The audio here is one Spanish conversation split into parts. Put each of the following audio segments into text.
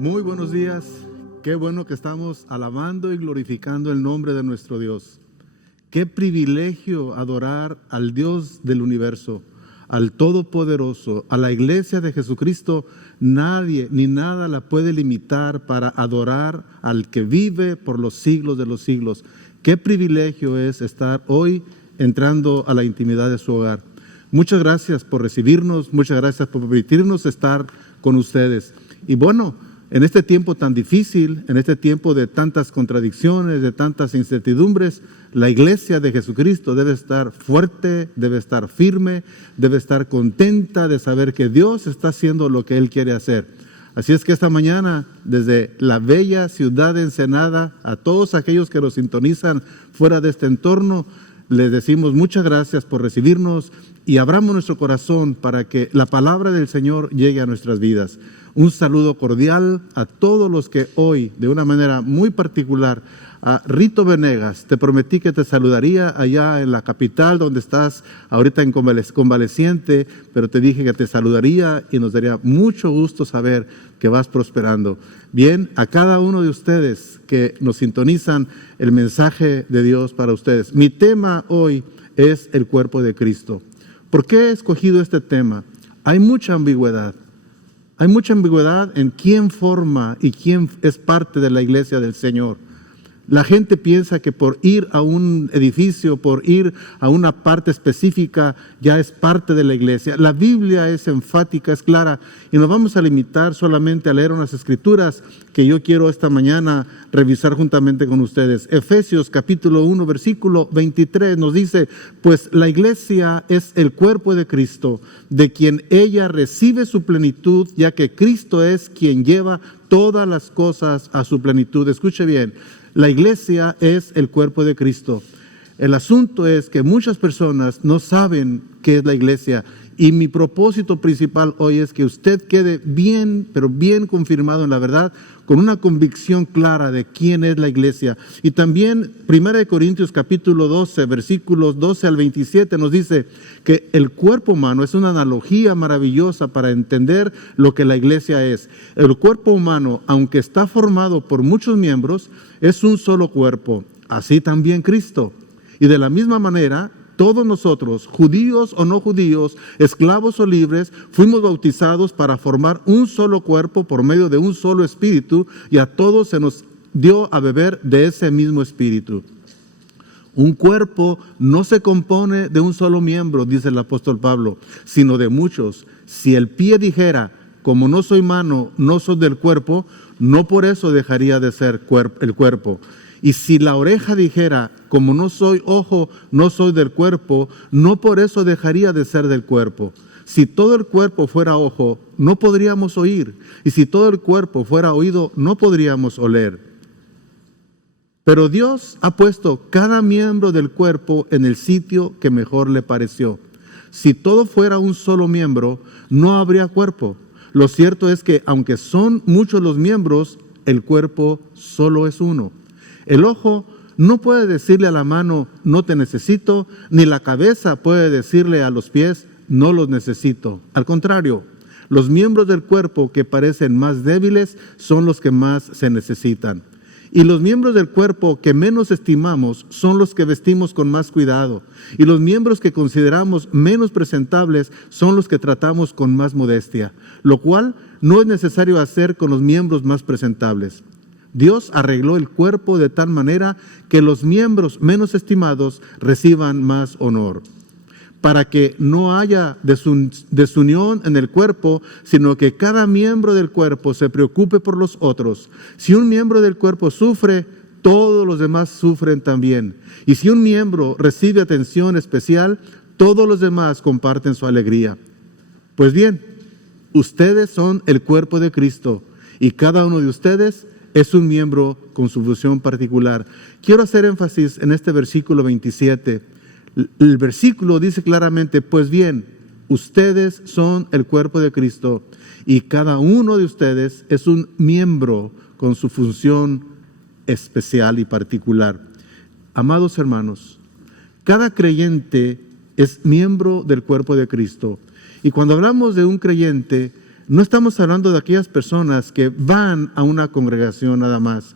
Muy buenos días. Qué bueno que estamos alabando y glorificando el nombre de nuestro Dios. Qué privilegio adorar al Dios del universo, al Todopoderoso, a la iglesia de Jesucristo. Nadie ni nada la puede limitar para adorar al que vive por los siglos de los siglos. Qué privilegio es estar hoy entrando a la intimidad de su hogar. Muchas gracias por recibirnos, muchas gracias por permitirnos estar con ustedes. Y bueno, en este tiempo tan difícil, en este tiempo de tantas contradicciones, de tantas incertidumbres, la iglesia de Jesucristo debe estar fuerte, debe estar firme, debe estar contenta de saber que Dios está haciendo lo que Él quiere hacer. Así es que esta mañana, desde la bella ciudad de Ensenada, a todos aquellos que nos sintonizan fuera de este entorno, les decimos muchas gracias por recibirnos y abramos nuestro corazón para que la palabra del Señor llegue a nuestras vidas. Un saludo cordial a todos los que hoy, de una manera muy particular, a Rito Venegas, te prometí que te saludaría allá en la capital donde estás ahorita en convaleciente, pero te dije que te saludaría y nos daría mucho gusto saber que vas prosperando. Bien, a cada uno de ustedes que nos sintonizan, el mensaje de Dios para ustedes. Mi tema hoy es el cuerpo de Cristo. ¿Por qué he escogido este tema? Hay mucha ambigüedad. Hay mucha ambigüedad en quién forma y quién es parte de la iglesia del Señor. La gente piensa que por ir a un edificio, por ir a una parte específica, ya es parte de la iglesia. La Biblia es enfática, es clara, y nos vamos a limitar solamente a leer unas escrituras que yo quiero esta mañana revisar juntamente con ustedes. Efesios capítulo 1, versículo 23 nos dice, pues la iglesia es el cuerpo de Cristo, de quien ella recibe su plenitud, ya que Cristo es quien lleva todas las cosas a su plenitud. Escuche bien. La iglesia es el cuerpo de Cristo. El asunto es que muchas personas no saben qué es la iglesia y mi propósito principal hoy es que usted quede bien, pero bien confirmado en la verdad, con una convicción clara de quién es la iglesia. Y también 1 Corintios capítulo 12, versículos 12 al 27 nos dice que el cuerpo humano es una analogía maravillosa para entender lo que la iglesia es. El cuerpo humano, aunque está formado por muchos miembros, es un solo cuerpo, así también Cristo. Y de la misma manera, todos nosotros, judíos o no judíos, esclavos o libres, fuimos bautizados para formar un solo cuerpo por medio de un solo espíritu, y a todos se nos dio a beber de ese mismo espíritu. Un cuerpo no se compone de un solo miembro, dice el apóstol Pablo, sino de muchos. Si el pie dijera, como no soy mano, no soy del cuerpo, no por eso dejaría de ser el cuerpo. Y si la oreja dijera, como no soy ojo, no soy del cuerpo, no por eso dejaría de ser del cuerpo. Si todo el cuerpo fuera ojo, no podríamos oír. Y si todo el cuerpo fuera oído, no podríamos oler. Pero Dios ha puesto cada miembro del cuerpo en el sitio que mejor le pareció. Si todo fuera un solo miembro, no habría cuerpo. Lo cierto es que, aunque son muchos los miembros, el cuerpo solo es uno. El ojo no puede decirle a la mano, no te necesito, ni la cabeza puede decirle a los pies, no los necesito. Al contrario, los miembros del cuerpo que parecen más débiles son los que más se necesitan. Y los miembros del cuerpo que menos estimamos son los que vestimos con más cuidado. Y los miembros que consideramos menos presentables son los que tratamos con más modestia, lo cual no es necesario hacer con los miembros más presentables. Dios arregló el cuerpo de tal manera que los miembros menos estimados reciban más honor, para que no haya desunión en el cuerpo, sino que cada miembro del cuerpo se preocupe por los otros. Si un miembro del cuerpo sufre, todos los demás sufren también. Y si un miembro recibe atención especial, todos los demás comparten su alegría. Pues bien, ustedes son el cuerpo de Cristo y cada uno de ustedes es un miembro con su función particular. Quiero hacer énfasis en este versículo 27. El versículo dice claramente, pues bien, ustedes son el cuerpo de Cristo y cada uno de ustedes es un miembro con su función especial y particular. Amados hermanos, cada creyente es miembro del cuerpo de Cristo. Y cuando hablamos de un creyente, no estamos hablando de aquellas personas que van a una congregación nada más.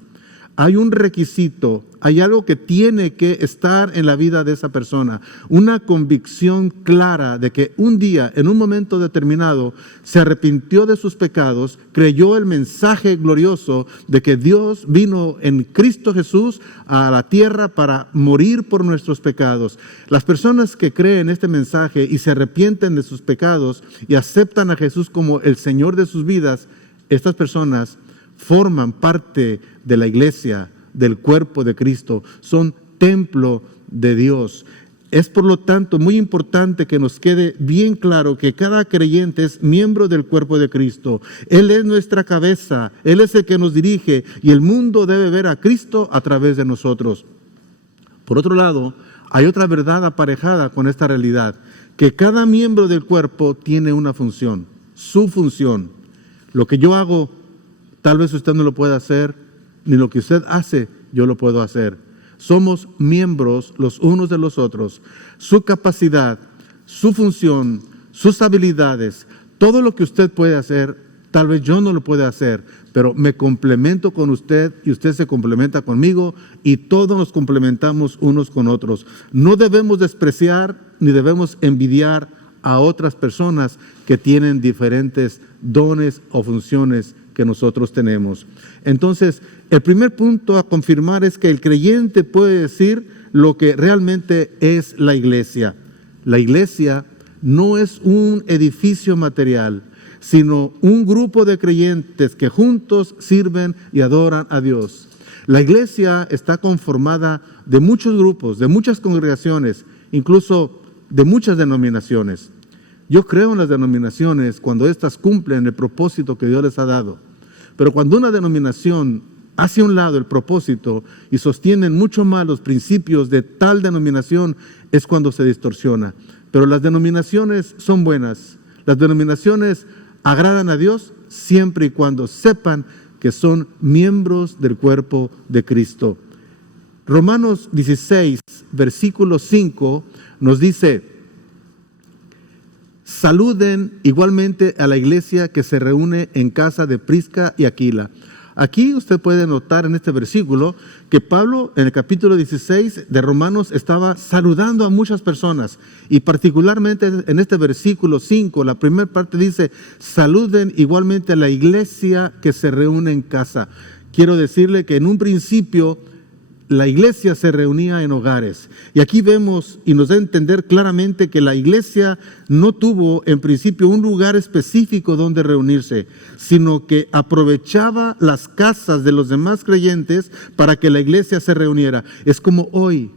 Hay un requisito, hay algo que tiene que estar en la vida de esa persona, una convicción clara de que un día, en un momento determinado, se arrepintió de sus pecados, creyó el mensaje glorioso de que Dios vino en Cristo Jesús a la tierra para morir por nuestros pecados. Las personas que creen este mensaje y se arrepienten de sus pecados y aceptan a Jesús como el Señor de sus vidas, estas personas forman parte de la iglesia, del cuerpo de Cristo, son templo de Dios. Es por lo tanto muy importante que nos quede bien claro que cada creyente es miembro del cuerpo de Cristo. Él es nuestra cabeza, Él es el que nos dirige y el mundo debe ver a Cristo a través de nosotros. Por otro lado, hay otra verdad aparejada con esta realidad, que cada miembro del cuerpo tiene una función, su función. Lo que yo hago, tal vez usted no lo pueda hacer, ni lo que usted hace, yo lo puedo hacer. Somos miembros los unos de los otros. Su capacidad, su función, sus habilidades, todo lo que usted puede hacer, tal vez yo no lo pueda hacer, pero me complemento con usted y usted se complementa conmigo y todos nos complementamos unos con otros. No debemos despreciar ni debemos envidiar a otras personas que tienen diferentes dones o funciones que nosotros tenemos. Entonces, el primer punto a confirmar es que el creyente puede decir lo que realmente es la iglesia. La iglesia no es un edificio material, sino un grupo de creyentes que juntos sirven y adoran a Dios. La iglesia está conformada de muchos grupos, de muchas congregaciones, incluso de muchas denominaciones. Yo creo en las denominaciones cuando éstas cumplen el propósito que Dios les ha dado. Pero cuando una denominación hace a un lado el propósito y sostienen mucho más los principios de tal denominación, es cuando se distorsiona. Pero las denominaciones son buenas. Las denominaciones agradan a Dios siempre y cuando sepan que son miembros del cuerpo de Cristo. Romanos 16, versículo 5 nos dice: saluden igualmente a la iglesia que se reúne en casa de Prisca y Aquila. Aquí usted puede notar en este versículo que Pablo en el capítulo 16 de Romanos estaba saludando a muchas personas y particularmente en este versículo 5, la primera parte dice: saluden igualmente a la iglesia que se reúne en casa. Quiero decirle que en un principio la iglesia se reunía en hogares. Y aquí vemos y nos da a entender claramente que la iglesia no tuvo en principio un lugar específico donde reunirse, sino que aprovechaba las casas de los demás creyentes para que la iglesia se reuniera. Es como hoy.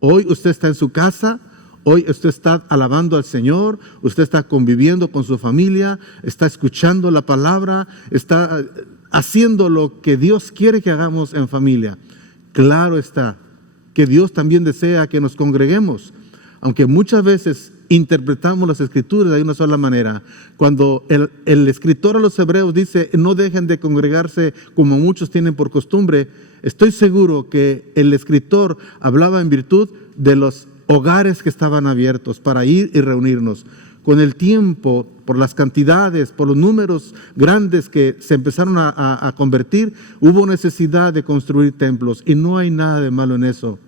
Hoy usted está en su casa, hoy usted está alabando al Señor, usted está conviviendo con su familia, está escuchando la palabra, está haciendo lo que Dios quiere que hagamos en familia. Claro está que Dios también desea que nos congreguemos, aunque muchas veces interpretamos las Escrituras de una sola manera. Cuando el escritor a los Hebreos dice: no dejen de congregarse como muchos tienen por costumbre, estoy seguro que el escritor hablaba en virtud de los hogares que estaban abiertos para ir y reunirnos. Con el tiempo, por las cantidades, por los números grandes que se empezaron a convertir, hubo necesidad de construir templos y no hay nada de malo en eso.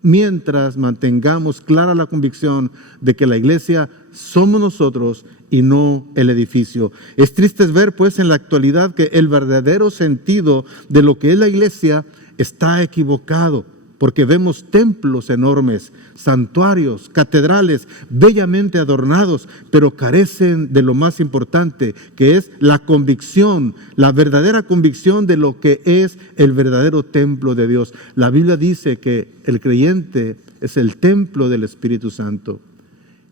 Mientras mantengamos clara la convicción de que la iglesia somos nosotros y no el edificio. Es triste ver pues en la actualidad que el verdadero sentido de lo que es la iglesia está equivocado, porque vemos templos enormes, santuarios, catedrales bellamente adornados, pero carecen de lo más importante, que es la convicción, la verdadera convicción de lo que es el verdadero templo de Dios. La Biblia dice que el creyente es el templo del Espíritu Santo.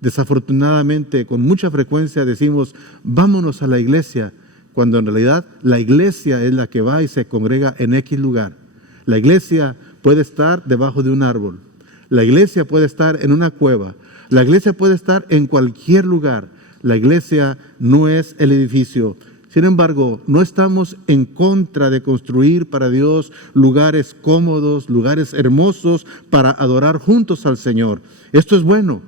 Desafortunadamente, con mucha frecuencia decimos: vámonos a la iglesia, cuando en realidad la iglesia es la que va y se congrega en X lugar. La iglesia puede estar debajo de un árbol. La iglesia puede estar en una cueva. La iglesia puede estar en cualquier lugar. La iglesia no es el edificio. Sin embargo, no estamos en contra de construir para Dios lugares cómodos, lugares hermosos para adorar juntos al Señor. Esto es bueno.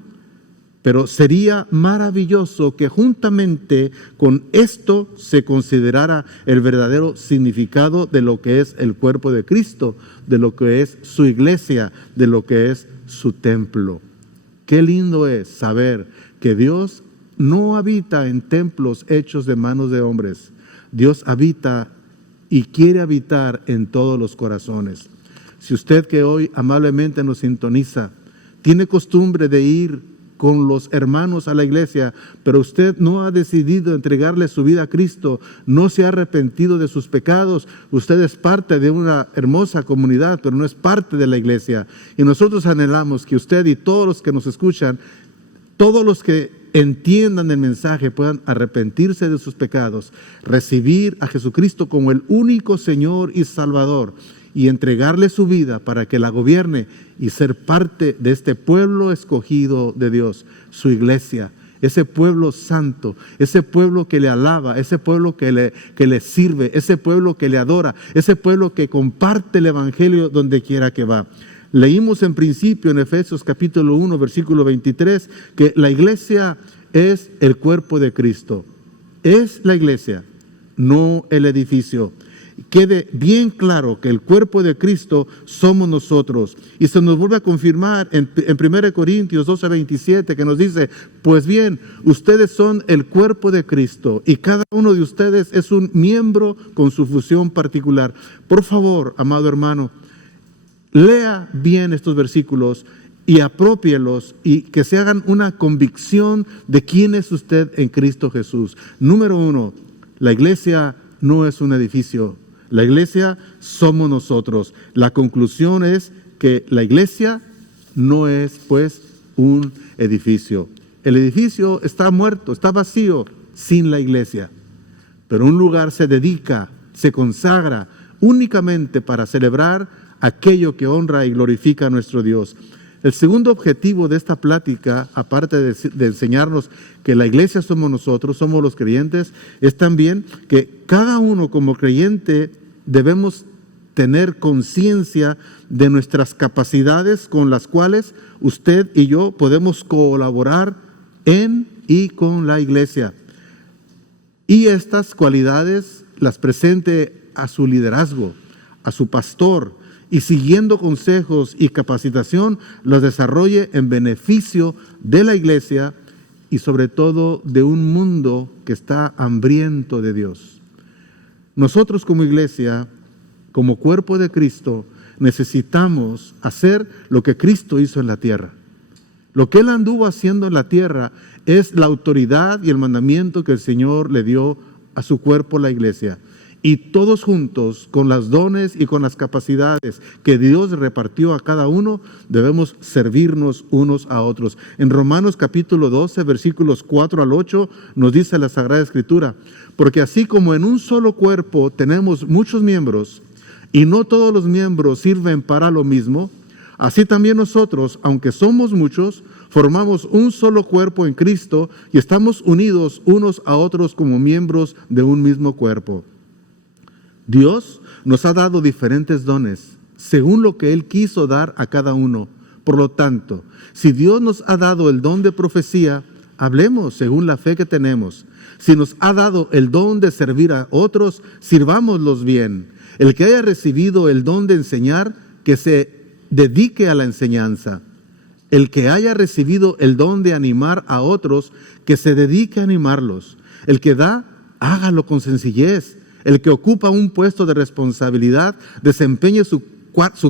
Pero sería maravilloso que juntamente con esto se considerara el verdadero significado de lo que es el cuerpo de Cristo, de lo que es su iglesia, de lo que es su templo. Qué lindo es saber que Dios no habita en templos hechos de manos de hombres. Dios habita y quiere habitar en todos los corazones. Si usted que hoy amablemente nos sintoniza, tiene costumbre de ir con los hermanos a la iglesia, pero usted no ha decidido entregarle su vida a Cristo, no se ha arrepentido de sus pecados, usted es parte de una hermosa comunidad, pero no es parte de la iglesia. Y nosotros anhelamos que usted y todos los que nos escuchan, todos los que entiendan el mensaje, puedan arrepentirse de sus pecados, recibir a Jesucristo como el único Señor y Salvador, y entregarle su vida para que la gobierne y ser parte de este pueblo escogido de Dios, su iglesia, ese pueblo santo, ese pueblo que le alaba, ese pueblo que le sirve, ese pueblo que le adora, ese pueblo que comparte el evangelio donde quiera que va. Leímos en principio en Efesios capítulo 1, versículo 23, que la iglesia es el cuerpo de Cristo. Es la iglesia, no el edificio. Quede bien claro que el cuerpo de Cristo somos nosotros. Y se nos vuelve a confirmar en 1 Corintios 12:27, que nos dice: pues bien, ustedes son el cuerpo de Cristo y cada uno de ustedes es un miembro con su función particular. Por favor, amado hermano, lea bien estos versículos y apropiélos y que se hagan una convicción de quién es usted en Cristo Jesús. Número 1, la iglesia no es un edificio. La iglesia somos nosotros. La conclusión es que la iglesia no es, pues, un edificio. El edificio está muerto, está vacío sin la iglesia. Pero un lugar se dedica, se consagra únicamente para celebrar aquello que honra y glorifica a nuestro Dios. El segundo objetivo de esta plática, aparte de enseñarnos que la iglesia somos nosotros, somos los creyentes, es también que cada uno como creyente debemos tener conciencia de nuestras capacidades con las cuales usted y yo podemos colaborar en y con la iglesia. Y estas cualidades las presente a su liderazgo, a su pastor, y siguiendo consejos y capacitación, los desarrolle en beneficio de la iglesia y sobre todo de un mundo que está hambriento de Dios. Nosotros como iglesia, como cuerpo de Cristo, necesitamos hacer lo que Cristo hizo en la tierra. Lo que Él anduvo haciendo en la tierra es la autoridad y el mandamiento que el Señor le dio a su cuerpo, la iglesia. Y todos juntos, con las dones y con las capacidades que Dios repartió a cada uno, debemos servirnos unos a otros. En Romanos capítulo 12, versículos 4 al 8, nos dice la Sagrada Escritura: porque así como en un solo cuerpo tenemos muchos miembros, y no todos los miembros sirven para lo mismo, así también nosotros, aunque somos muchos, formamos un solo cuerpo en Cristo y estamos unidos unos a otros como miembros de un mismo cuerpo. Dios nos ha dado diferentes dones según lo que Él quiso dar a cada uno. Por lo tanto, si Dios nos ha dado el don de profecía, hablemos según la fe que tenemos. Si nos ha dado el don de servir a otros, sirvámoslos bien. El que haya recibido el don de enseñar, que se dedique a la enseñanza. El que haya recibido el don de animar a otros, que se dedique a animarlos. El que da, hágalo con sencillez. El que ocupa un puesto de responsabilidad, desempeñe su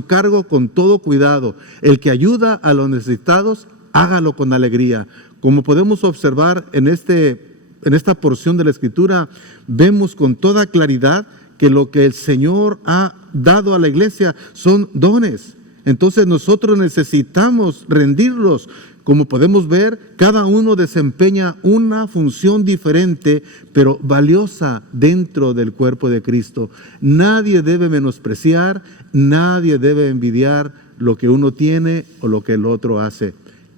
cargo con todo cuidado. El que ayuda a los necesitados, hágalo con alegría. Como podemos observar en esta porción de la Escritura, vemos con toda claridad que lo que el Señor ha dado a la iglesia son dones. Entonces nosotros necesitamos rendirlos. Como podemos ver, cada uno desempeña una función diferente, pero valiosa dentro del cuerpo de Cristo. Nadie debe menospreciar, nadie debe envidiar lo que uno tiene o lo que el otro hace.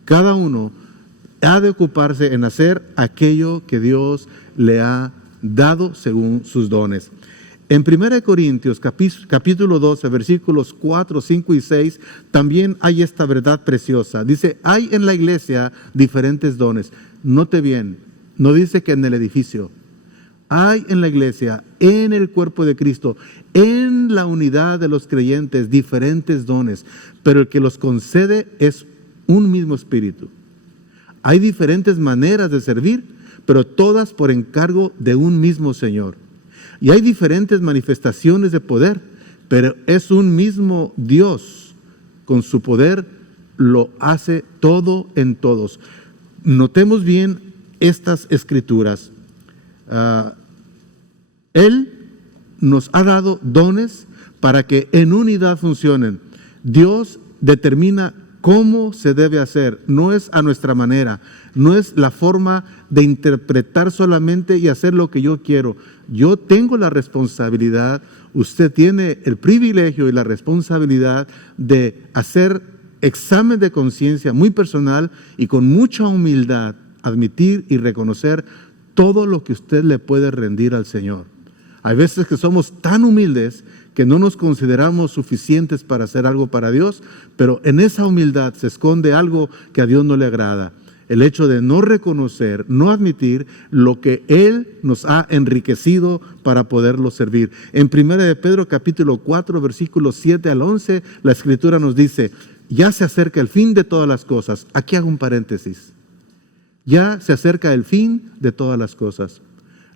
Cada uno ha de ocuparse en hacer aquello que Dios le ha dado según sus dones. En 1 Corintios capítulo 12, versículos 4, 5 y 6, también hay esta verdad preciosa. Dice, hay en la iglesia diferentes dones. Note bien, no dice que en el edificio. Hay en la iglesia, en el cuerpo de Cristo, en la unidad de los creyentes, diferentes dones, pero el que los concede es un mismo espíritu. Hay diferentes maneras de servir, pero todas por encargo de un mismo Señor. Y hay diferentes manifestaciones de poder, pero es un mismo Dios. Con su poder lo hace todo en todos. Notemos bien estas escrituras. Él nos ha dado dones para que en unidad funcionen. Dios determina cómo se debe hacer, no es a nuestra manera, no es la forma de interpretar solamente y hacer lo que yo quiero. Yo tengo la responsabilidad, usted tiene el privilegio y la responsabilidad de hacer examen de conciencia muy personal y con mucha humildad admitir y reconocer todo lo que usted le puede rendir al Señor. Hay veces que somos tan humildes que no nos consideramos suficientes para hacer algo para Dios, pero en esa humildad se esconde algo que a Dios no le agrada. El hecho de no reconocer, no admitir lo que Él nos ha enriquecido para poderlo servir. En 1 de Pedro capítulo 4, versículos 7 al 11, la Escritura nos dice, ya se acerca el fin de todas las cosas. Aquí hago un paréntesis. Ya se acerca el fin de todas las cosas.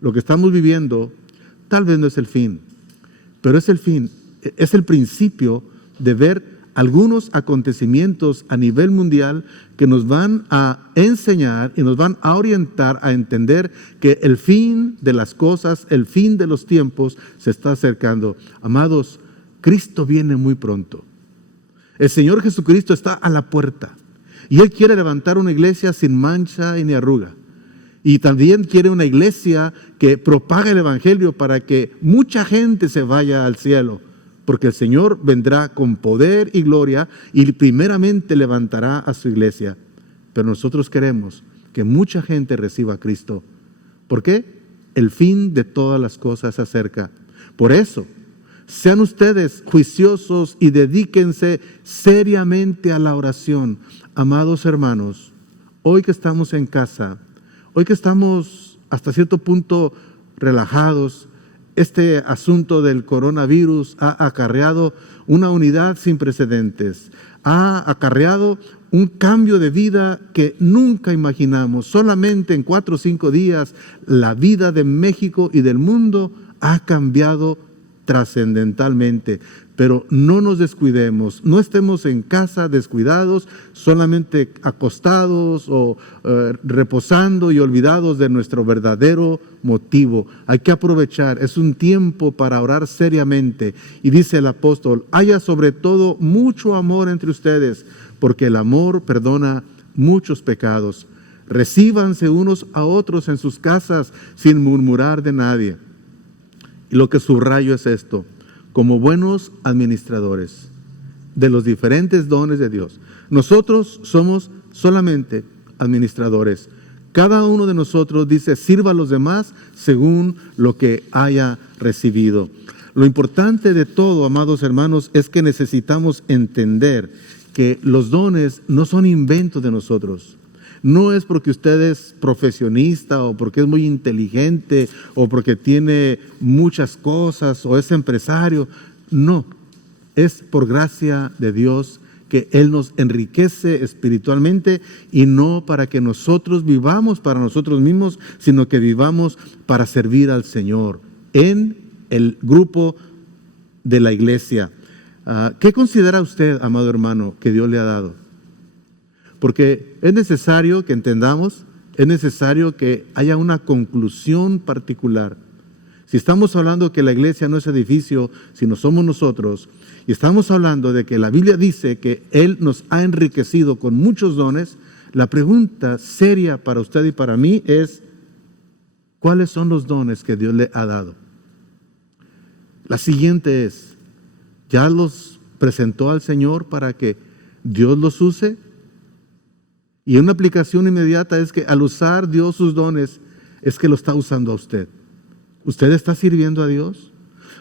Lo que estamos viviendo tal vez no es el fin, pero es el fin, es el principio de ver algunos acontecimientos a nivel mundial que nos van a enseñar y nos van a orientar a entender que el fin de las cosas, el fin de los tiempos se está acercando. Amados, Cristo viene muy pronto. El Señor Jesucristo está a la puerta y Él quiere levantar una iglesia sin mancha y ni arruga. Y también quiere una iglesia que propague el evangelio para que mucha gente se vaya al cielo. Porque el Señor vendrá con poder y gloria y primeramente levantará a su iglesia. Pero nosotros queremos que mucha gente reciba a Cristo. ¿Por qué? El fin de todas las cosas se acerca. Por eso, sean ustedes juiciosos y dedíquense seriamente a la oración. Amados hermanos, hoy que estamos en casa, hoy que estamos hasta cierto punto relajados, este asunto del coronavirus ha acarreado una unidad sin precedentes, ha acarreado un cambio de vida que nunca imaginamos. Solamente en 4 o 5 días la vida de México y del mundo ha cambiado trascendentalmente. Pero no nos descuidemos, no estemos en casa descuidados, solamente acostados o reposando y olvidados de nuestro verdadero motivo. Hay que aprovechar, es un tiempo para orar seriamente. Y dice el apóstol, haya sobre todo mucho amor entre ustedes, porque el amor perdona muchos pecados. Recíbanse unos a otros en sus casas sin murmurar de nadie. Y lo que subrayo es esto. Como buenos administradores de los diferentes dones de Dios. Nosotros somos solamente administradores. Cada uno de nosotros dice, sirva a los demás según lo que haya recibido. Lo importante de todo, amados hermanos, es que necesitamos entender que los dones no son inventos de nosotros. No es porque usted es profesionista o porque es muy inteligente o porque tiene muchas cosas o es empresario. No, es por gracia de Dios que Él nos enriquece espiritualmente y no para que nosotros vivamos para nosotros mismos, sino que vivamos para servir al Señor en el grupo de la iglesia. ¿Qué considera usted, amado hermano, que Dios le ha dado? Porque es necesario que entendamos, es necesario que haya una conclusión particular. Si estamos hablando que la iglesia no es edificio, sino somos nosotros, y estamos hablando de que la Biblia dice que Él nos ha enriquecido con muchos dones, la pregunta seria para usted y para mí es, ¿cuáles son los dones que Dios le ha dado? La siguiente es, ¿ya los presentó al Señor para que Dios los use? Y una aplicación inmediata es que al usar Dios sus dones, es que lo está usando a usted. ¿Usted está sirviendo a Dios?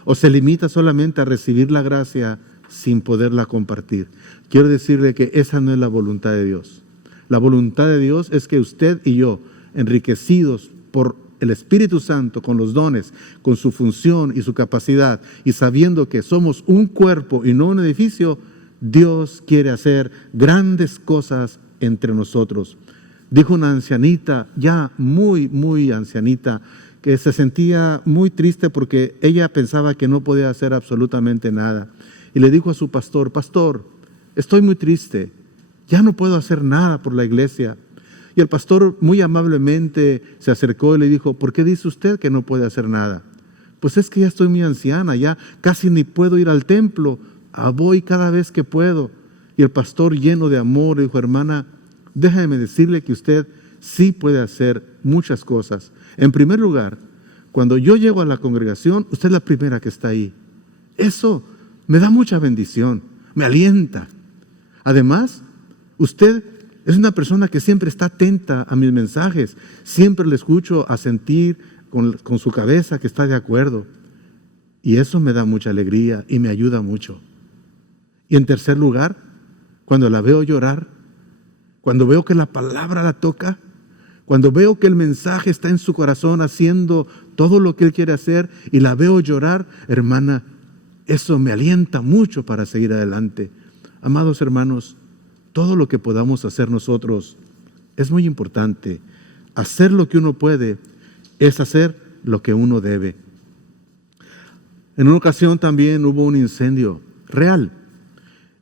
o se limita solamente a recibir la gracia sin poderla compartir. Quiero decirle que esa no es la voluntad de Dios. La voluntad de Dios es que usted y yo, enriquecidos por el Espíritu Santo, con los dones, con su función y su capacidad, y sabiendo que somos un cuerpo y no un edificio, Dios quiere hacer grandes cosas entre nosotros. Dijo una ancianita, ya muy ancianita, que se sentía muy triste porque ella pensaba que no podía hacer absolutamente nada. Y le dijo a su pastor: pastor, estoy muy triste, ya no puedo hacer nada por la iglesia. Y el pastor muy amablemente se acercó y le dijo: ¿por qué dice usted que no puede hacer nada? Pues es que ya estoy muy anciana, ya casi ni puedo ir al templo, voy cada vez que puedo. Y el pastor, lleno de amor, le dijo: hermana, déjeme decirle que usted sí puede hacer muchas cosas. En primer lugar, cuando yo llego a la congregación, usted es la primera que está ahí. Eso me da mucha bendición, me alienta. Además, usted es una persona que siempre está atenta a mis mensajes. Siempre le escucho asentir con su cabeza que está de acuerdo. Y eso me da mucha alegría y me ayuda mucho. Y en tercer lugar, cuando la veo llorar, cuando veo que la palabra la toca, cuando veo que el mensaje está en su corazón haciendo todo lo que Él quiere hacer y la veo llorar, hermana, eso me alienta mucho para seguir adelante. Amados hermanos, todo lo que podamos hacer nosotros es muy importante. Hacer lo que uno puede es hacer lo que uno debe. En una ocasión también hubo un incendio real.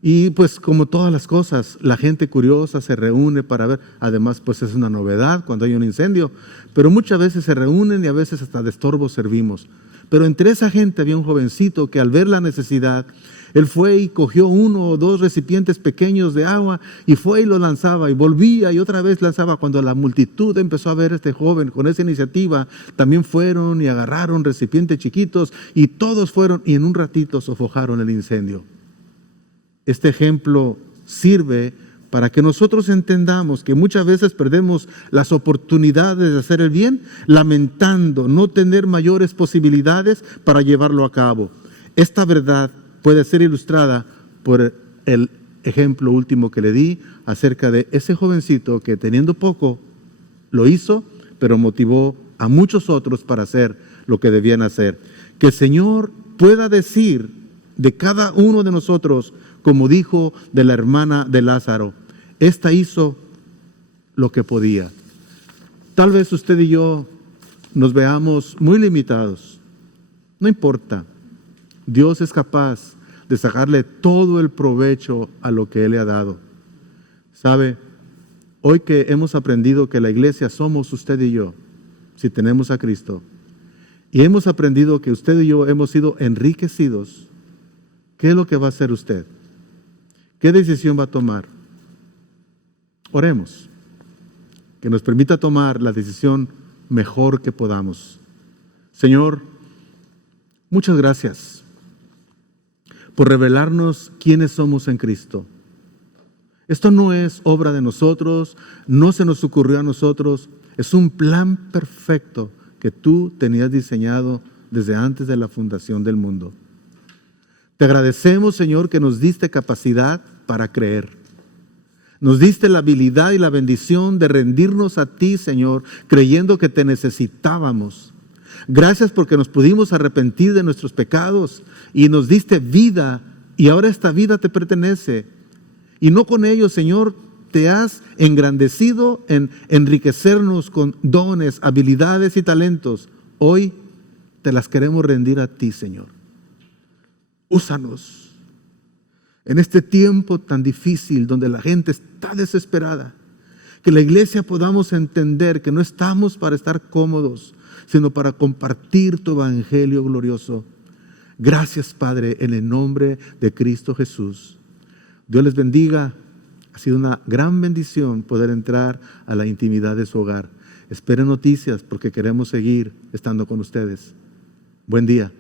Y pues como todas las cosas, la gente curiosa se reúne para ver. Además, pues es una novedad cuando hay un incendio. Pero muchas veces se reúnen y a veces hasta de estorbo servimos. Pero entre esa gente había un jovencito que al ver la necesidad, él fue y cogió 1 o 2 recipientes pequeños de agua y fue y lo lanzaba y volvía y otra vez lanzaba. Cuando la multitud empezó a ver a este joven con esa iniciativa, también fueron y agarraron recipientes chiquitos y todos fueron y en un ratito sofocaron el incendio. Este ejemplo sirve para que nosotros entendamos que muchas veces perdemos las oportunidades de hacer el bien, lamentando no tener mayores posibilidades para llevarlo a cabo. Esta verdad puede ser ilustrada por el ejemplo último que le di acerca de ese jovencito que teniendo poco lo hizo, pero motivó a muchos otros para hacer lo que debían hacer. Que el Señor pueda decir de cada uno de nosotros, como dijo de la hermana de Lázaro: esta hizo lo que podía. Tal vez usted y yo nos veamos muy limitados. No importa. Dios es capaz de sacarle todo el provecho a lo que Él le ha dado. ¿Sabe? Hoy que hemos aprendido que la iglesia somos usted y yo, si tenemos a Cristo, y hemos aprendido que usted y yo hemos sido enriquecidos, ¿qué es lo que va a hacer usted? ¿Qué decisión va a tomar? Oremos, que nos permita tomar la decisión mejor que podamos. Señor, muchas gracias por revelarnos quiénes somos en Cristo. Esto no es obra de nosotros, no se nos ocurrió a nosotros, es un plan perfecto que tú tenías diseñado desde antes de la fundación del mundo. Te agradecemos, Señor, que nos diste capacidad para creer. Nos diste la habilidad y la bendición de rendirnos a ti, Señor, creyendo que te necesitábamos. Gracias porque nos pudimos arrepentir de nuestros pecados y nos diste vida y ahora esta vida te pertenece. Y no con ello, Señor, te has engrandecido en enriquecernos con dones, habilidades y talentos. Hoy te las queremos rendir a ti, Señor. Úsanos en este tiempo tan difícil donde la gente está desesperada. Que la iglesia podamos entender que no estamos para estar cómodos, sino para compartir tu evangelio glorioso. Gracias, Padre, en el nombre de Cristo Jesús. Dios les bendiga. Ha sido una gran bendición poder entrar a la intimidad de su hogar. Esperen noticias porque queremos seguir estando con ustedes. Buen día.